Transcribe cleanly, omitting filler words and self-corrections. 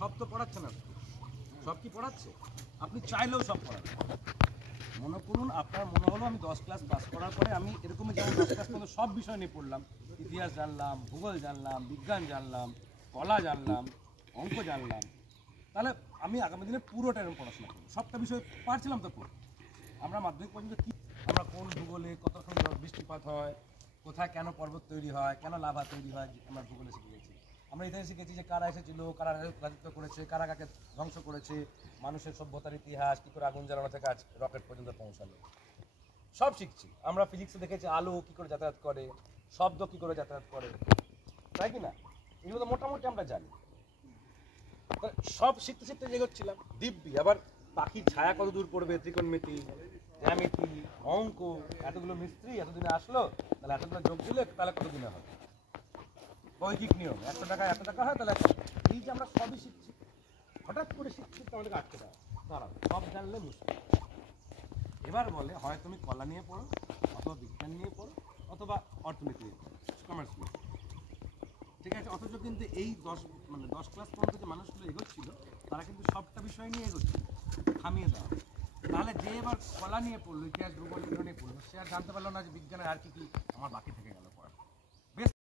সব তো পড়াচ্ছে না, সব কি পড়াচ্ছে? আপনি চাইলেও সব পড়াবেন। মনে করুন আপনার মনে হলো আমি 10 ক্লাস পাস করার পরে আমি এরকমই যেমন 10 ক্লাস পর্যন্ত সব বিষয় নিয়ে পড়লাম, ইতিহাস জানলাম, ভূগোল জানলাম, বিজ্ঞান জানলাম, কলা জানলাম, অঙ্ক জানলাম, তাহলে আমি আগামী দিনে পুরোটা এরকম পড়াশোনা করবো, সবটা বিষয় পারছিলাম তো পড়তে। আমরা মাধ্যমিক পর্যন্ত কি আমরা কোন ভূগোলে কতক্ষণ বৃষ্টিপাত হয়, কোথায় কেন পর্বত তৈরি হয়, কেন লাভা তৈরি হয়, আমরা ভূগোলে শিখে গেছি। আমরা ইতিহাসে শিখেছি যে কারা এসেছিল, কারা রাজত্ব করেছে, কারা কাকে ধ্বংস করেছে, মানুষের সভ্যতার ইতিহাস, কী করে আগুন জ্বালানো থেকে আজ রকেট পর্যন্ত পৌঁছালো, সব শিখছি। আমরা ফিজিক্সে দেখেছি আলো কী করে যাতায়াত করে, শব্দ কী করে যাতায়াত করে, তাই কি না? এগুলো তো মোটামুটি আমরা জানি। সব শিখতে শিখতে এগোচ্ছিলাম দিব্যি। আবার পাখির ছায়া কত দূর পড়বে, ত্রিকোণমিতি, জ্যামিতি, অঙ্ক, এতগুলো মিস্ত্রি এতদিনে আসলো, তাহলে এতগুলো যোগ দিলে তাহলে কতদিনে হবে, বৈদিক নিয়ম 100 টাকায় এত টাকা হয়, তাহলে এই যে আমরা সবই শিখছি, হঠাৎ করে শিখছি তো আমাদেরকে আটকে দেওয়া দাঁড়াও, সব জানলে মুশকিল। এবার বলে হয় তুমি কলা নিয়ে পড়ো, অথবা বিজ্ঞান নিয়ে পড়ো, অথবা অর্থনীতি নিয়ে পড়ো, কমার্স নিয়ে পড়ো, ঠিক আছে? অথচ কিন্তু এই 10 ক্লাস পর্যন্ত যে মানুষগুলো এগোচ্ছিল তারা কিন্তু সবটা বিষয় নিয়ে এগোচ্ছিল, থামিয়ে দেওয়া। তাহলে যে এবার কলা নিয়ে পড়লো, ইতিহাস ভূগোল এগুলো নিয়ে পড়লো, সে আর জানতে পারলো না যে বিজ্ঞানের আর কি কি আমার বাকি থেকে গেল পড়া।